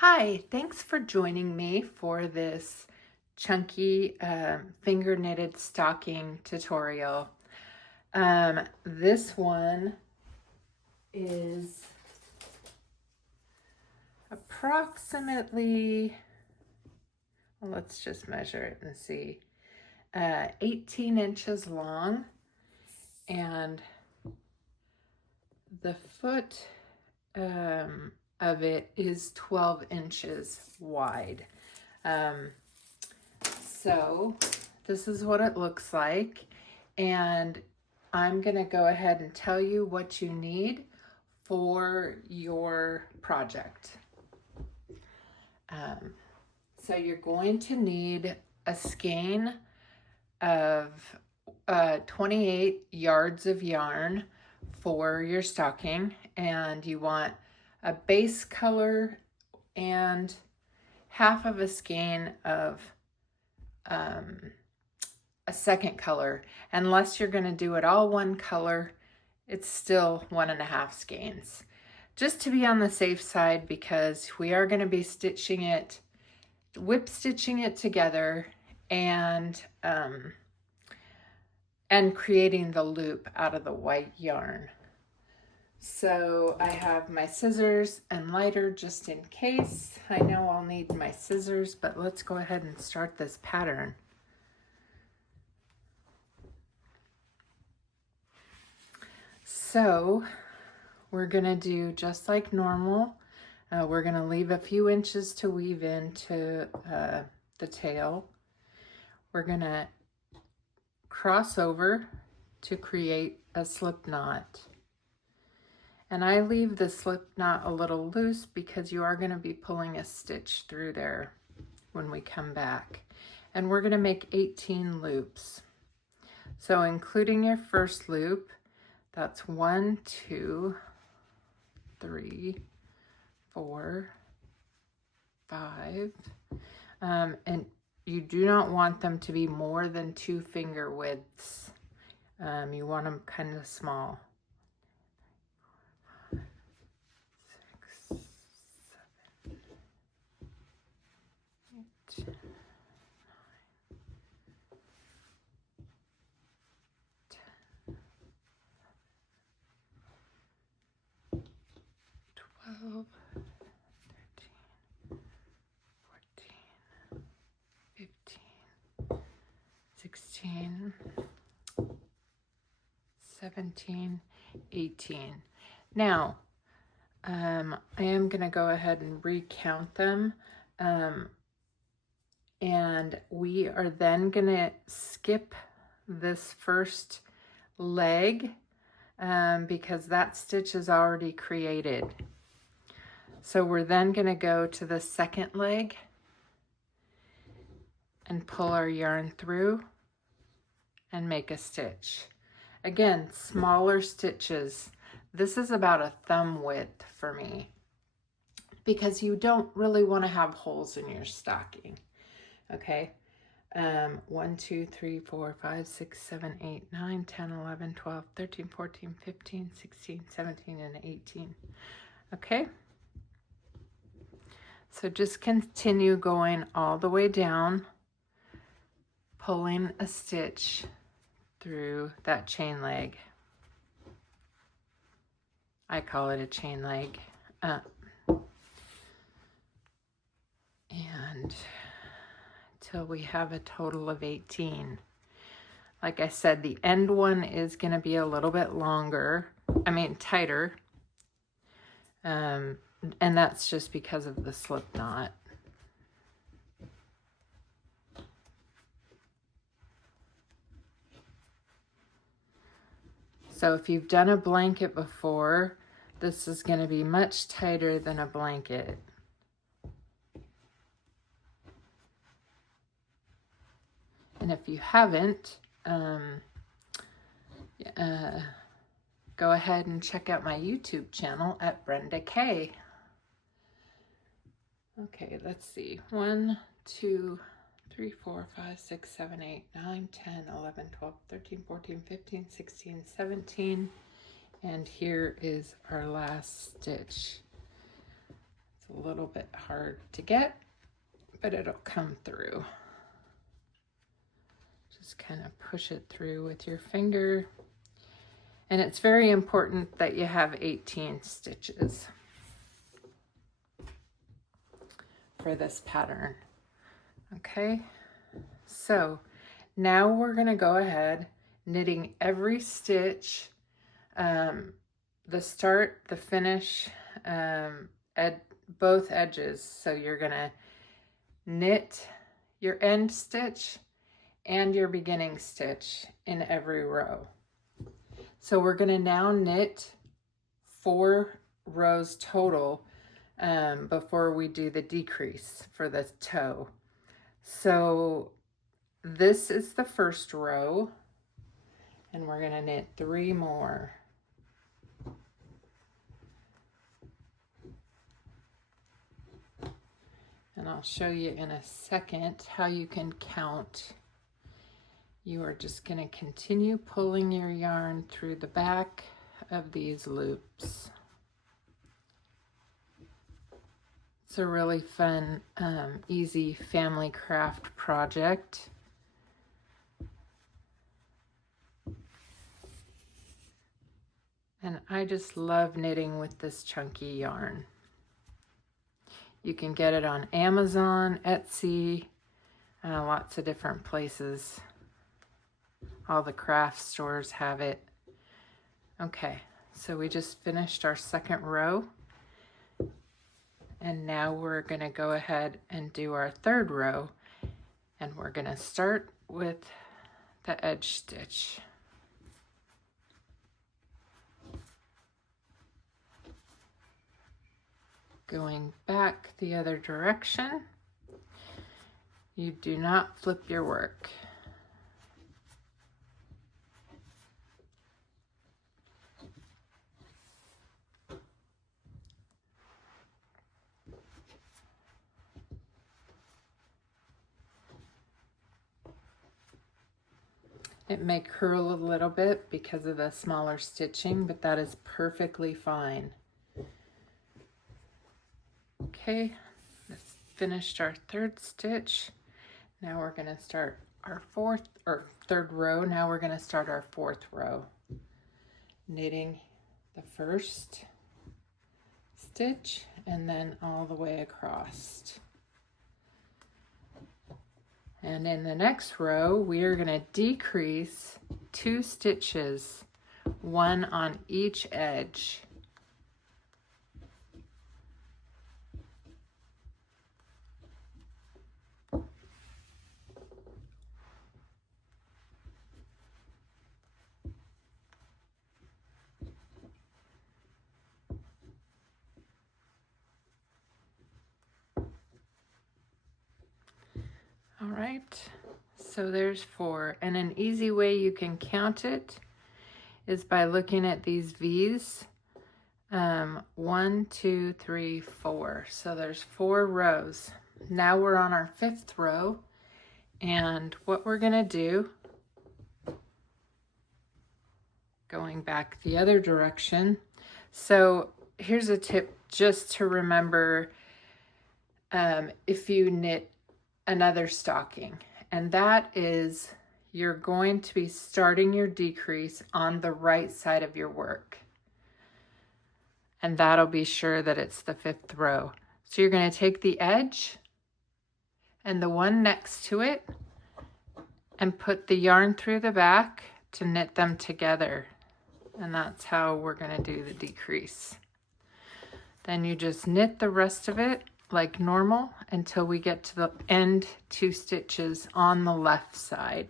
Hi, thanks for joining me for this chunky finger knitted stocking tutorial. This one is approximately, well, let's just measure it and see, 18 inches long, and the foot of it is 12 inches wide. So this is what it looks like, and I'm gonna go ahead and tell you what you need for your project. So you're going to need a skein of 28 yards of yarn for your stocking, and you want a base color and half of a skein of a second color. Unless you're going to do it all one color, it's still 1.5 skeins, just to be on the safe side, because we are going to be stitching it, whip stitching it together, and creating the loop out of the white yarn. So I have my scissors and lighter just in case. I know I'll need my scissors, but let's go ahead and start this pattern. So we're gonna do just like normal. We're gonna leave a few inches to weave into the tail. We're gonna cross over to create a slip knot. And I leave the slip knot a little loose because you are going to be pulling a stitch through there when we come back. And we're going to make 18 loops. So including your first loop, that's 1, 2, 3, 4, 5. And you do not want them to be more than 2 finger widths. You want them kind of small. 6, 7, 8, 9, 10, 12, 13, 14, 15, 16, 17, 18. Now, I am going to go ahead and recount them. And we are then going to skip this first leg because that stitch is already created. So we're then going to go to the second leg and pull our yarn through and make a stitch. Again, smaller stitches. This is about a thumb width for me because you don't really want to have holes in your stocking. Okay. 1, 2, 3, 4, 5, 6, 7, 8, 9, 10, 11, 12, 13, 14, 15, 16, 17, and 18. Okay. So just continue going all the way down, pulling a stitch through that chain leg. I call it a chain leg. And till we have a total of 18. Like I said, the end one is going to be a little bit longer, tighter. And that's just because of the slip knot. So if you've done a blanket before, this is going to be much tighter than a blanket. And if you haven't, go ahead and check out my YouTube channel at Brenda K. Okay, let's see. 1, 2, 3, 4, 5, 6, 7, 8, 9, 10, 11, 12, 13, 14, 15, 16, 17. And here is our last stitch. It's a little bit hard to get, but it'll come through. Just kind of push it through with your finger. And it's very important that you have 18 stitches for this pattern. Okay, so now we're going to go ahead knitting every stitch, the start, the finish, at both edges. So you're going to knit your end stitch and your beginning stitch in every row. So we're going to now knit 4 rows total before we do the decrease for the toe. So this is the first row, and we're going to knit 3 more. And I'll show you in a second how you can count. You are just going to continue pulling your yarn through the back of these loops. It's a really fun, easy family craft project. And I just love knitting with this chunky yarn. You can get it on Amazon, Etsy, lots of different places. All the craft stores have it. Okay, so we just finished our second row. And now we're going to go ahead and do our third row. And we're going to start with the edge stitch. Going back the other direction. You do not flip your work. It may curl a little bit because of the smaller stitching, but that is perfectly fine. Okay, let's finished our third stitch. Now we're going to start our third row. Now we're going to start our fourth row. Knitting the first stitch and then all the way across. And in the next row, we are going to decrease 2 stitches, 1 on each edge. All right, so there's 4, and an easy way you can count it is by looking at these V's. 1, 2, 3, 4. So there's 4 rows. Now we're on our 5th row, and what we're gonna do, going back the other direction. So here's a tip just to remember if you knit another stocking, and that is you're going to be starting your decrease on the right side of your work, and that'll be sure that it's the 5th row. So you're going to take the edge and the one next to it and put the yarn through the back to knit them together, and that's how we're going to do the decrease. Then you just knit the rest of it like normal until we get to the end 2 stitches on the left side.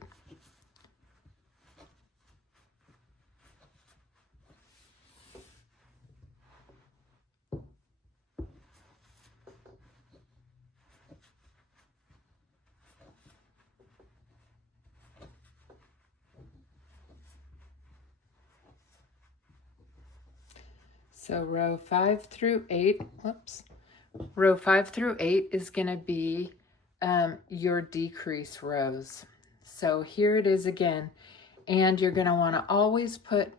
So row 5 through 8, row 5 through 8 is going to be your decrease rows. So here it is again, and you're going to want to always put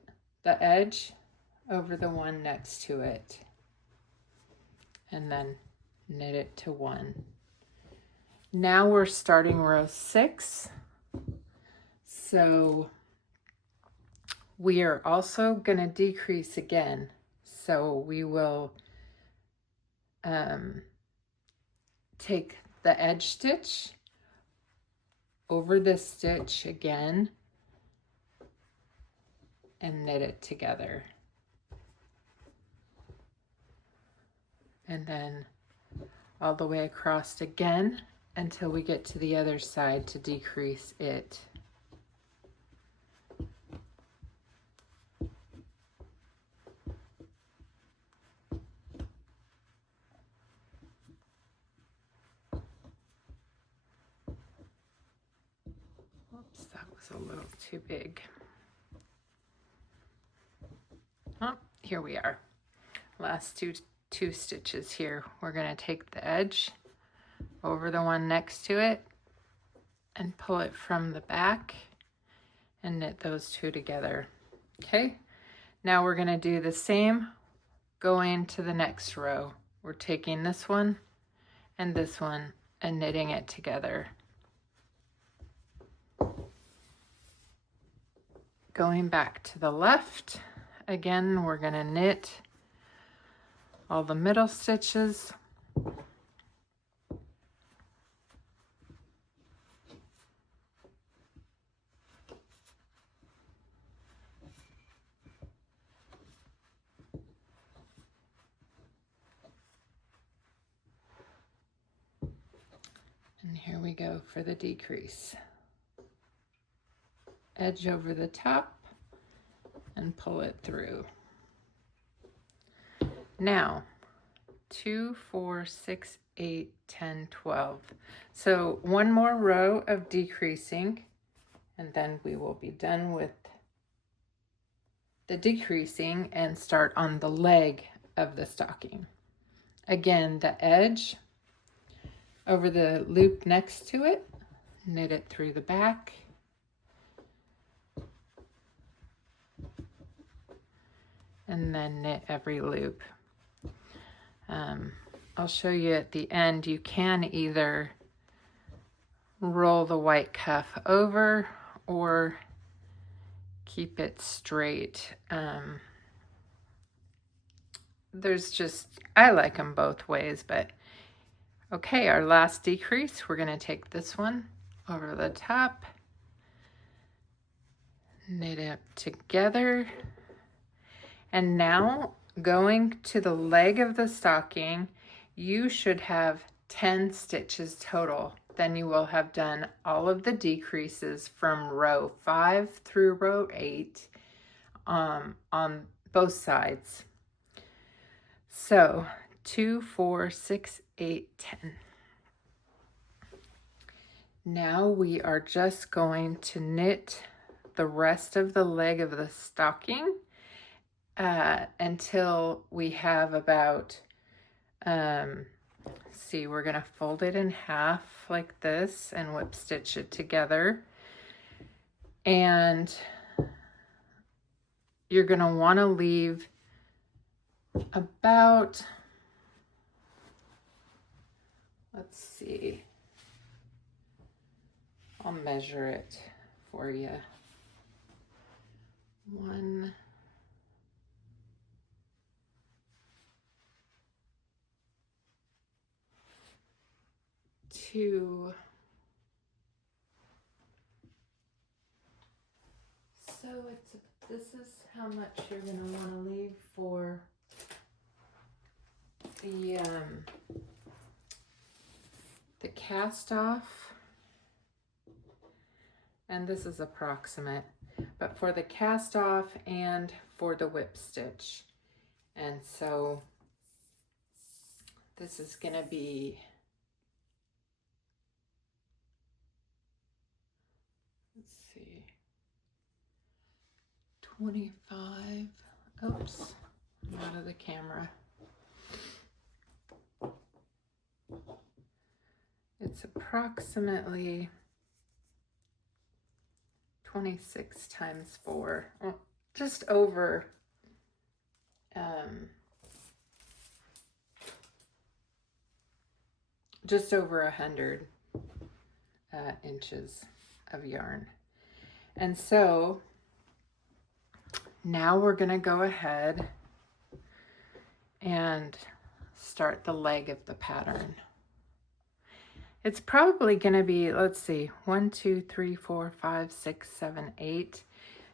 the edge over the one next to it, and then knit it to 1. Now we're starting row 6. So we are also going to decrease again. So we will take the edge stitch over this stitch again and knit it together. And then all the way across again until we get to the other side to decrease it. Oops, that was a little too big. Oh, here we are. Last two stitches here. We're going to take the edge over the one next to it and pull it from the back and knit those two together. Okay, now we're going to do the same going to the next row. We're taking this one and knitting it together. Going back to the left, again, we're going to knit all the middle stitches. And here we go for the decrease. Edge over the top and pull it through. Now, 2, 4, 6, 8, 10, 12. So one more row of decreasing, and then we will be done with the decreasing and start on the leg of the stocking. Again, the edge over the loop next to it, knit it through the back. And then knit every loop. I'll show you at the end, you can either roll the white cuff over or keep it straight. I like them both ways, but okay, our last decrease, we're going to take this one over the top, knit it together. And now going to the leg of the stocking, you should have 10 stitches total. Then you will have done all of the decreases from row 5 through row 8 on both sides. So 2, 4, 6, 8, 10. Now we are just going to knit the rest of the leg of the stocking until we have about, see, we're going to fold it in half like this and whip stitch it together. And you're going to want to leave about, let's see, I'll measure it for you. 1, 2, so this is how much you're going to want to leave for the cast off, and this is approximate, but for the cast off and for the whip stitch. And so this is going to be, let's see, 25, oops, I'm out of the camera. It's approximately 26 times 4, just over 4 just over 100 inches of yarn. And so now we're going to go ahead and start the leg of the pattern. It's probably going to be, let's see, 1, 2, 3, 4, 5, 6, 7, 8.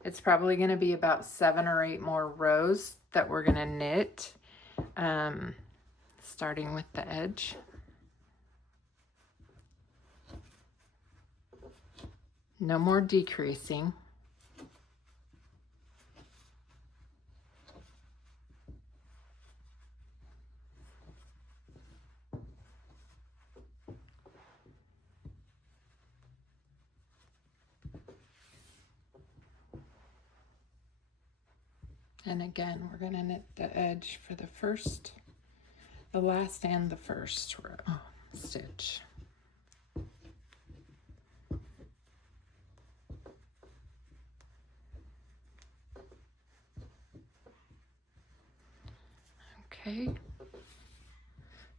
It's probably going to be about 7 or 8 more rows that we're going to knit, starting with the edge. No more decreasing. And again, we're going to knit the edge for the last and the first row stitch. Okay.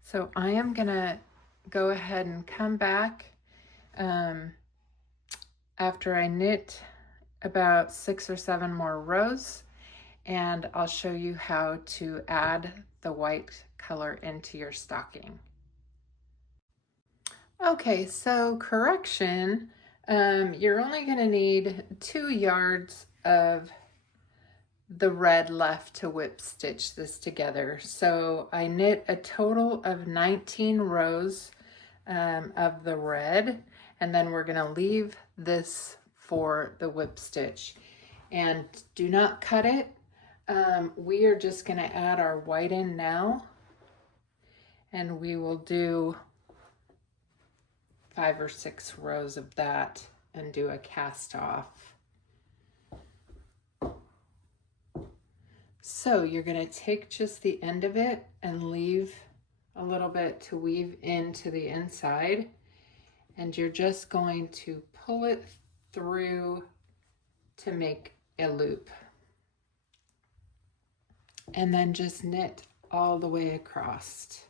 So I am going to go ahead and come back after I knit about 6 or 7 more rows, and I'll show you how to add the white color into your stocking. Okay, so correction, you're only going to need 2 yards of the red left to whip stitch this together. So I knit a total of 19 rows of the red, and then we're going to leave this for the whip stitch. And do not cut it. We are just going to add our white in now, and we will do 5 or 6 rows of that and do a cast off. So you're going to take just the end of it and leave a little bit to weave into the inside, and you're just going to pull it through to make a loop, and then just knit all the way across.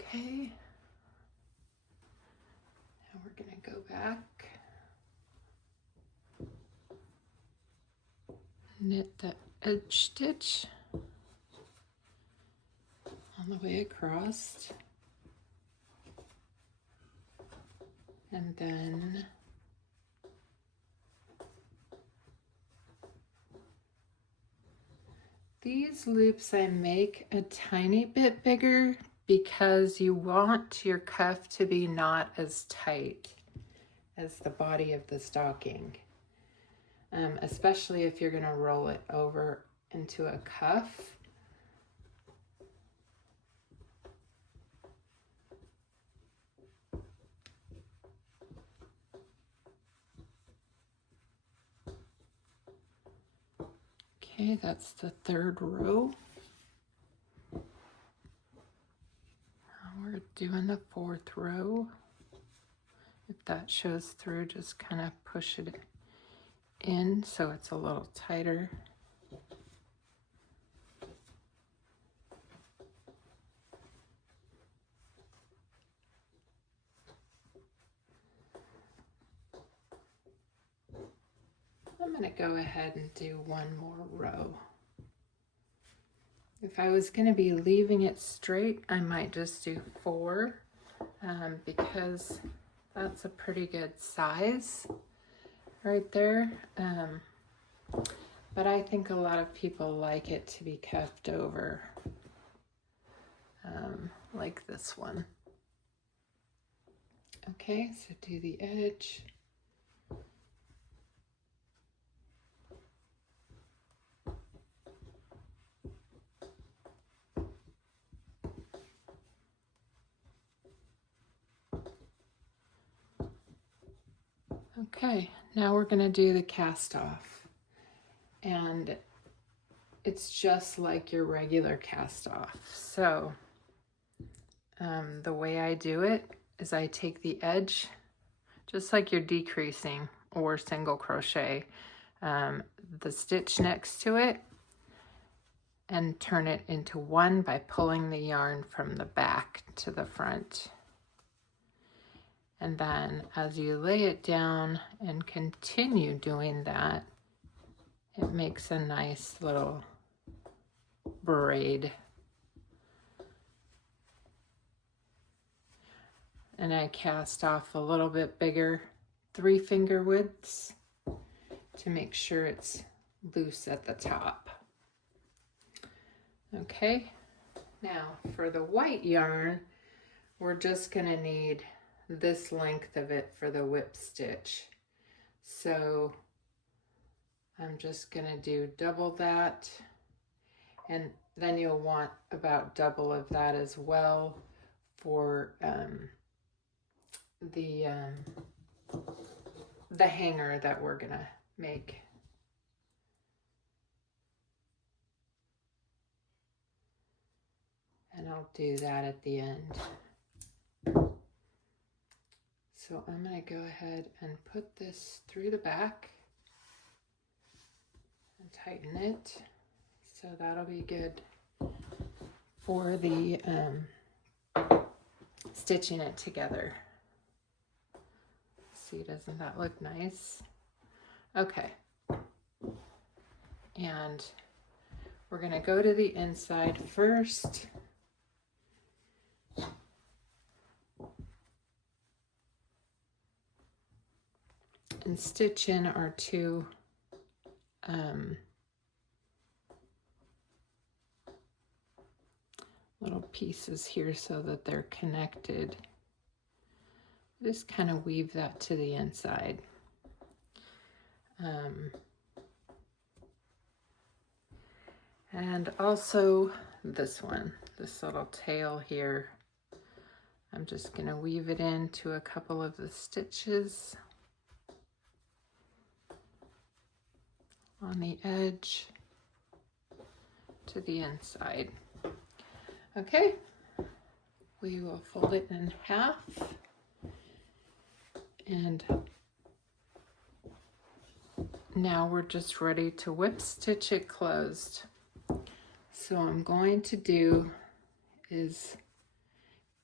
Okay, now we're going to go back, knit the edge stitch on the way across, and then these loops I make a tiny bit bigger because you want your cuff to be not as tight as the body of the stocking, especially if you're going to roll it over into a cuff. Okay, that's the 3rd row. We're doing the 4th row. If that shows through, just kind of push it in so it's a little tighter. I'm going to go ahead and do 1 more row. If I was going to be leaving it straight, I might just do 4 because that's a pretty good size right there. But I think a lot of people like it to be cuffed over, like this one. Okay, so do the edge. Okay, now we're going to do the cast off, and it's just like your regular cast off. So the way I do it is I take the edge just like you're decreasing or single crochet the stitch next to it, and turn it into one by pulling the yarn from the back to the front. And then as you lay it down and continue doing that, it makes a nice little braid. And I cast off a little bit bigger 3 finger widths to make sure it's loose at the top. Okay, now for the white yarn, we're just gonna need this length of it for the whip stitch. So I'm just gonna do double that, and then you'll want about double of that as well for the hanger that we're gonna make. And I'll do that at the end. So I'm going to go ahead and put this through the back and tighten it. So that'll be good for the stitching it together. See, doesn't that look nice? Okay. And we're going to go to the inside first. And stitch in our 2 little pieces here so that they're connected. Just kind of weave that to the inside. And also this one, this little tail here, I'm just going to weave it into a couple of the stitches on the edge to the inside. Okay, we will fold it in half, and now we're just ready to whip stitch it closed. So what I'm going to do is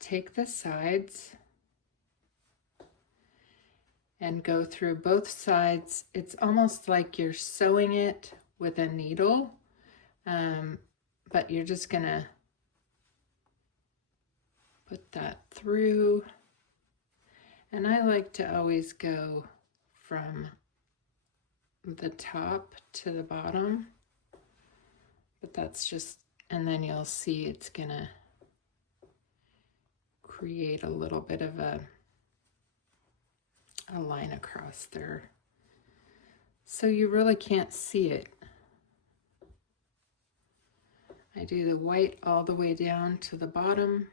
take the sides and go through both sides. It's almost like you're sewing it with a needle, but you're just gonna put that through. And I like to always go from the top to the bottom, but that's just, and then you'll see it's gonna create a little bit of a line across there, so you really can't see it. I do the white all the way down to the bottom.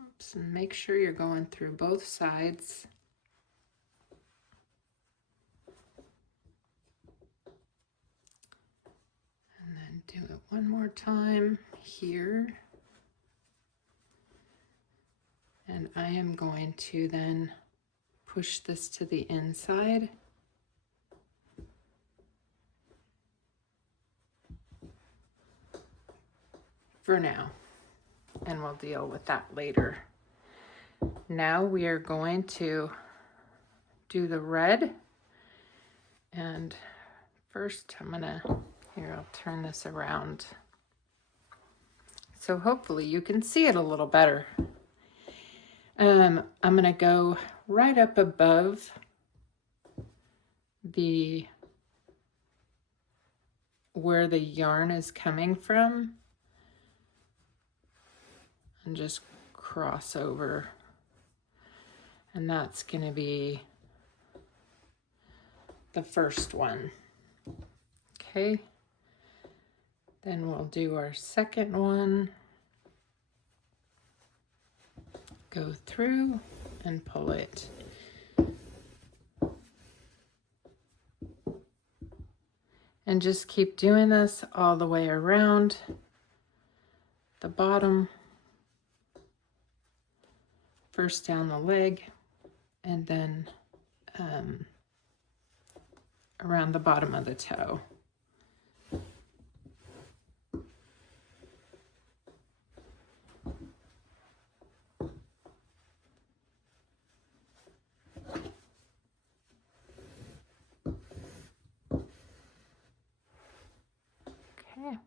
Oops, and make sure you're going through both sides. And then do it one more time here. And I am going to then push this to the inside. For now, and we'll deal with that later. Now we are going to do the red, and first I'm gonna, here, I'll turn this around so hopefully you can see it a little better. I'm gonna go right up above where the yarn is coming from, and just cross over, and that's gonna be the first one. Okay, then we'll do our second one. Go through and pull it. And just keep doing this all the way around the bottom. First down the leg, and then around the bottom of the toe. Okay.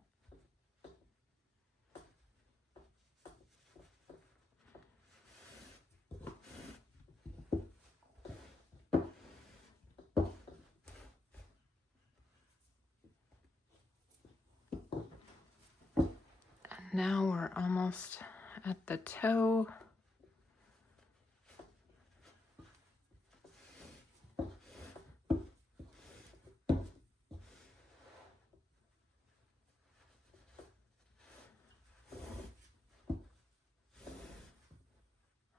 Now we're almost at the toe.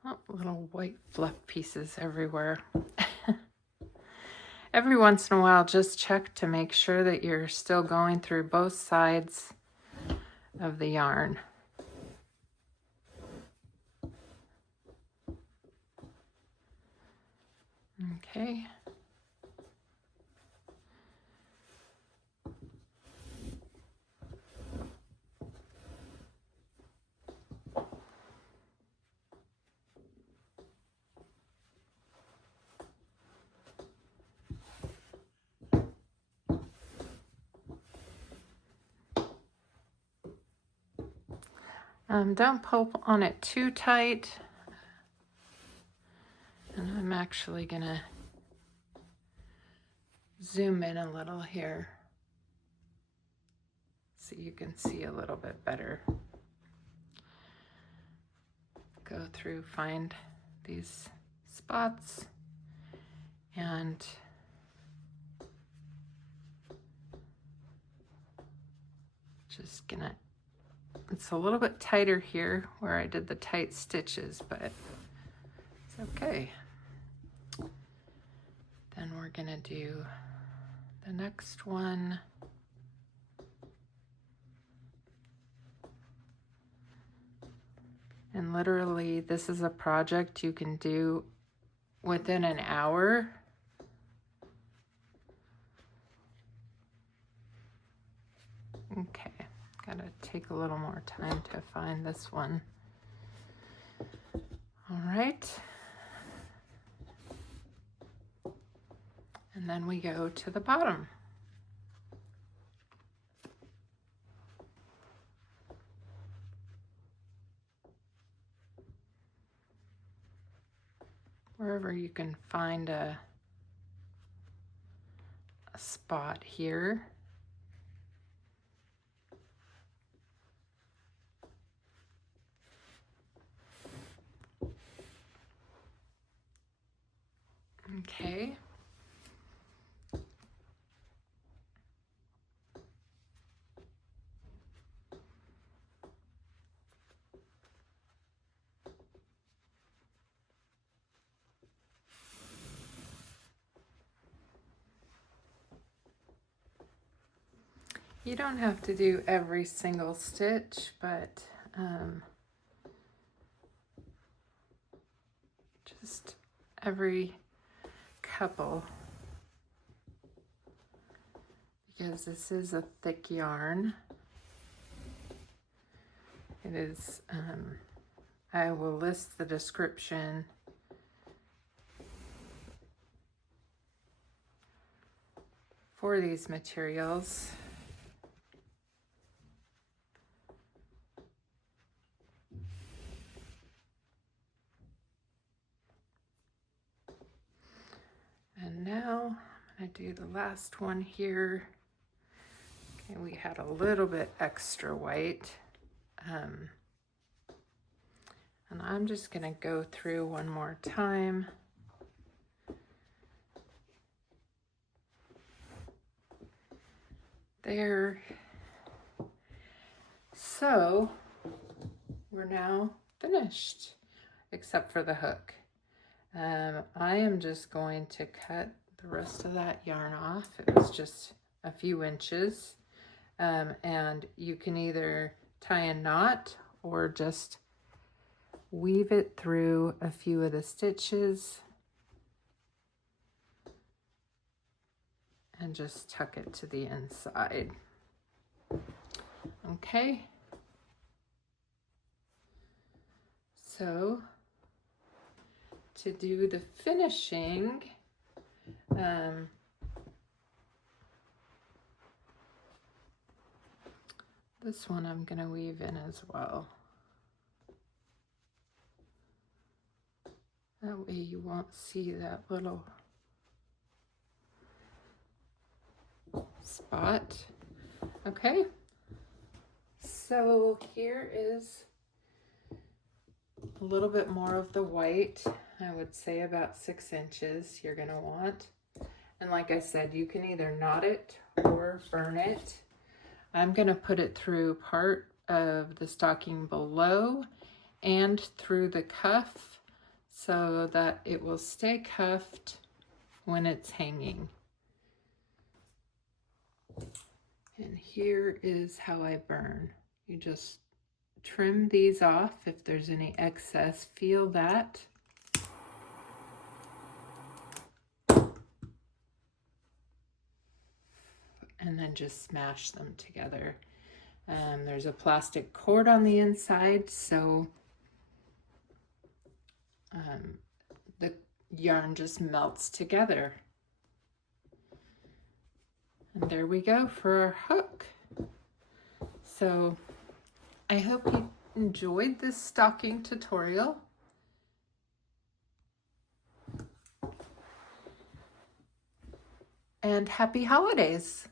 Oh, little white fluff pieces everywhere. Every once in a while, just check to make sure that you're still going through both sides of the yarn. Okay. Don't pull on it too tight. And I'm actually gonna zoom in a little here so you can see a little bit better. Go through, find these spots, and just gonna, it's a little bit tighter here where I did the tight stitches, but it's okay. Then we're gonna do the next one. And literally, this is a project you can do within an hour. Okay, gotta take a little more time to find this one. All right. And then we go to the bottom. Wherever you can find a spot here. Okay. You don't have to do every single stitch, but just every couple, because this is a thick yarn. It is, I will list the description for these materials. And now I'm going to do the last one here. Okay, we had a little bit extra white. And I'm just going to go through one more time. There. So we're now finished, except for the hook. I am just going to cut the rest of that yarn off. It was just a few inches. And you can either tie a knot or just weave it through a few of the stitches. and just tuck it to the inside. Okay. So to do the finishing, this one I'm going to weave in as well. That way you won't see that little spot. Okay, so here is a little bit more of the white. I would say about 6 inches you're gonna want. And like I said, you can either knot it or burn it. I'm gonna put it through part of the stocking below and through the cuff so that it will stay cuffed when it's hanging. And here is how I burn. You just trim these off if there's any excess. Feel that. And then just smash them together. There's a plastic cord on the inside, so the yarn just melts together. And there we go for our hook. So I hope you enjoyed this stocking tutorial. And happy holidays!